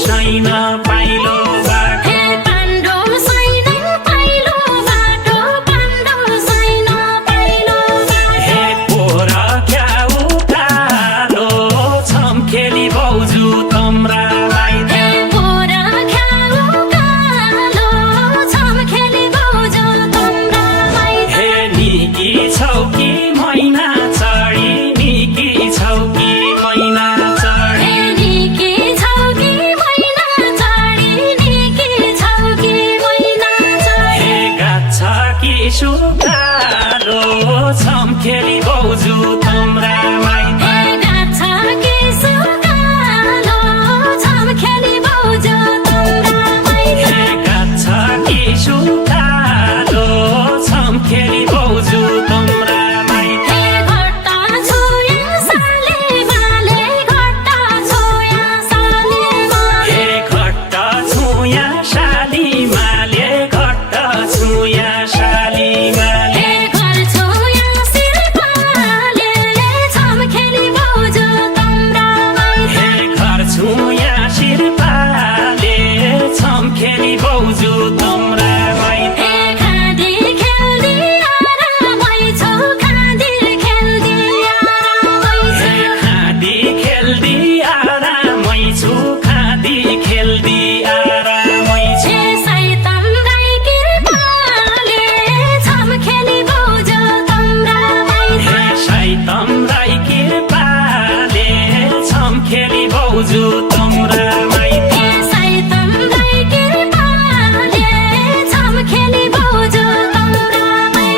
छैन पाइलो बाटो हे पाण्डो छैन पाइलो बाटो पाण्डो छैन पाइलो बाटो हे पोर क्या उकालो छम्खेली भाउजू तम्रालाई हे पोर ख्याउ कालो छम्खेली भाउजू तम्रालाई हे निकी छौ कि मैना चढी निकी छौ कि मैना चढी हे निकी छौ कि मैना चढी निकी छौ कि मैना चढी हे गाछ कि सुकालो छम्खेली भाउजू तम्रालाई हे गाछ कि सुकालो छम्खेली भाउजू तम्रालाई हे गाछ कि सुकालो छम्खेली भाउजू तम्रालाई हे घट्टा छोया साले माले घट्टा छोया साले माले हे घट्ट छुया शाली माले घट्ट छुया शाली माले हे घर छोया शिल्पाले छम्खेली भाउजू तम्रालाई हे घर छुया शिल्पाले छम्खेली भाउजू तम्रालाई हे खाँदी खेल्दी आरामै छौ खाँदी खेल्दी आरामै हे छौ खाँदी खेल्दी आरामै छु खाँदी खेल्दी आरामै छु हे सैतम राई कृपाले छम्खेली भाउजू तम्रालाई हे सैतम राई कृपाले छम्खेली भाउजू तम्रालाई हे सैतम राई कृपाले छम्खेली भाउजू तम्रालाई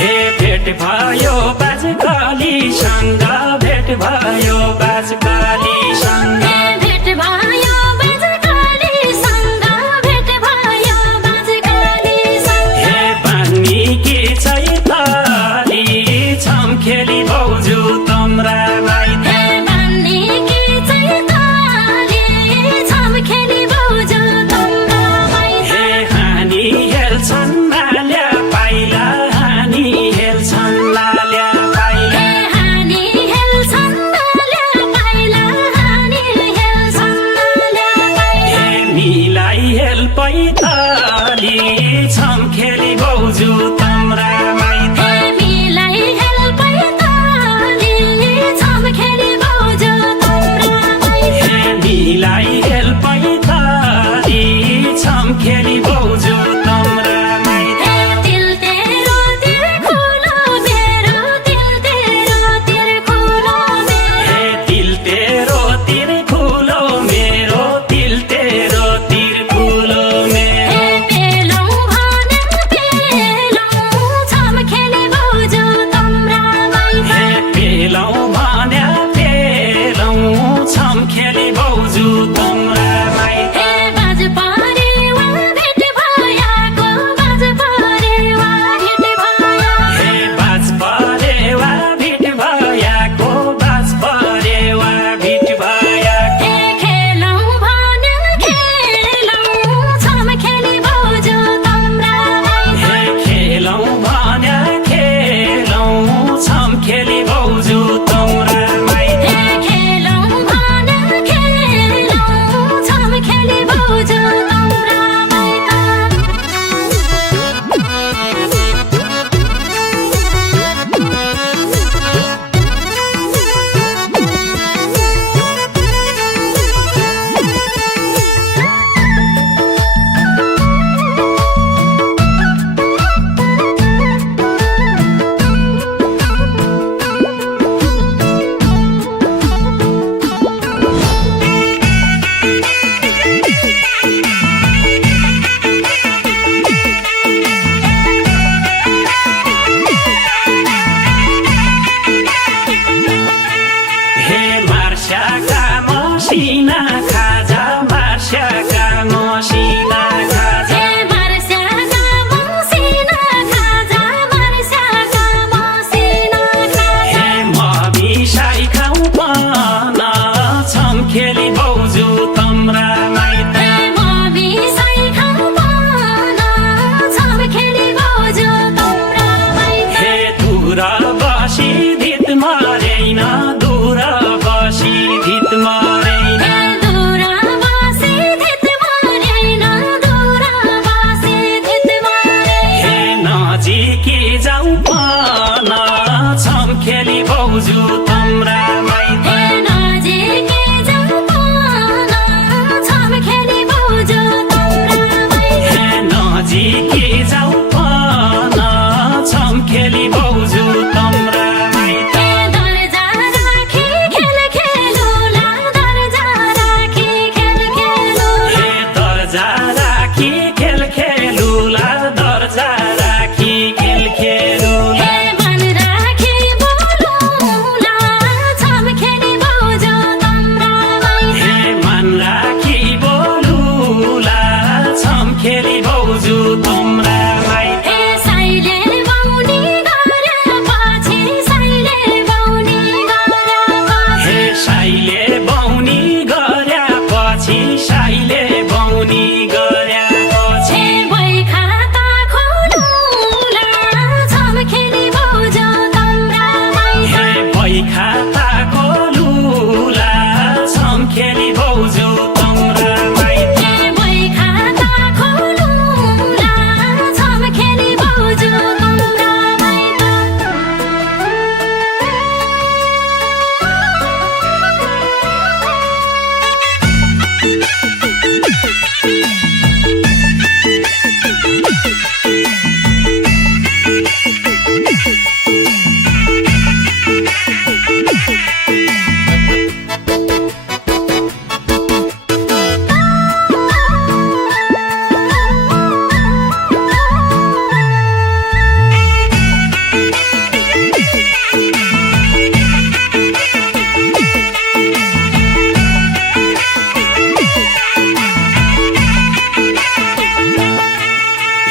हे भेट भयो बाजकालीसँग भेट भयो बाजकालीसँग हे भेट भयो बाजकालीसँग भेट भयो बाजकालीसँग हे पानी कि चैताली छम्खेली भाउजू तम्रालाई हे बान्नी कि चैताली छम्खेली भाउजू तम्रालाई हे हानी हेल्छन् नाल्या पाइला हानी हेल्छन् लाल्या पाइला हे हानी हेल्छन् नाले जाऊ पन छम खेली भाउजू तम्रा माइत हे नजिकै जाऊ पन छम खेली भाउजू तम्रा माइत हे नजिकै जाऊ पन छम खेली भाउजू तम्रा माइत हे दर्जा राखी खेल खेलुला दर्जा राखी खेल खेलुला हे दर्जा राखी खेल खेलुला दर्जा राखी खेल खेलुला हे मन राखी बोलुला छम खेली भाउजू तम्रा माइत हे मन राखी बोलुला छम खेली भाउजू तम्रा माइत हे साइले बाउनी गरेपछि साइले बाउनी गरेपछि हे साइले बाउनी गर्या पछि साइले बाउनी गर्या पछि हे बैखाता खोलुला छम खेली भाउजू तम्रा माइत हे बैखाता कोलुला छम खेली भाउजू तम्रा माइत हे बैखाता खोलुला छम खेली भाउजू तम्रा माइत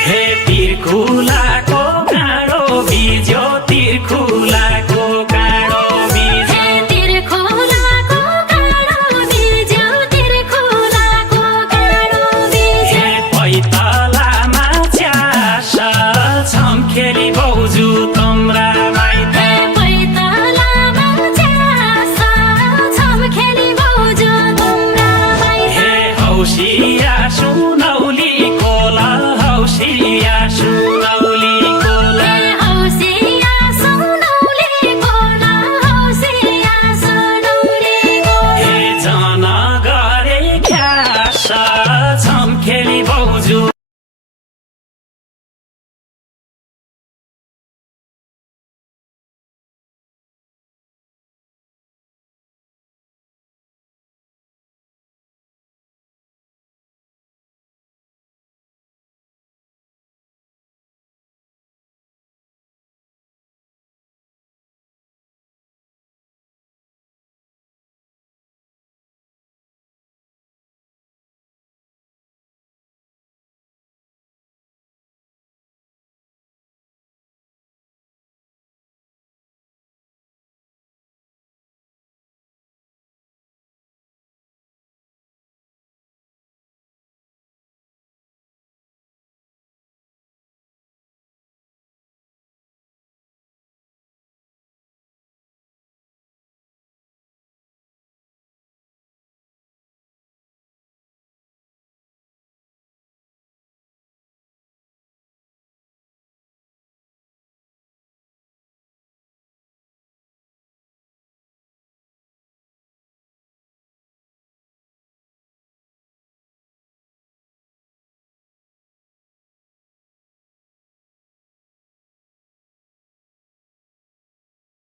हे तिर्खुलाको काँडो बिज्यो तिर्खुलाको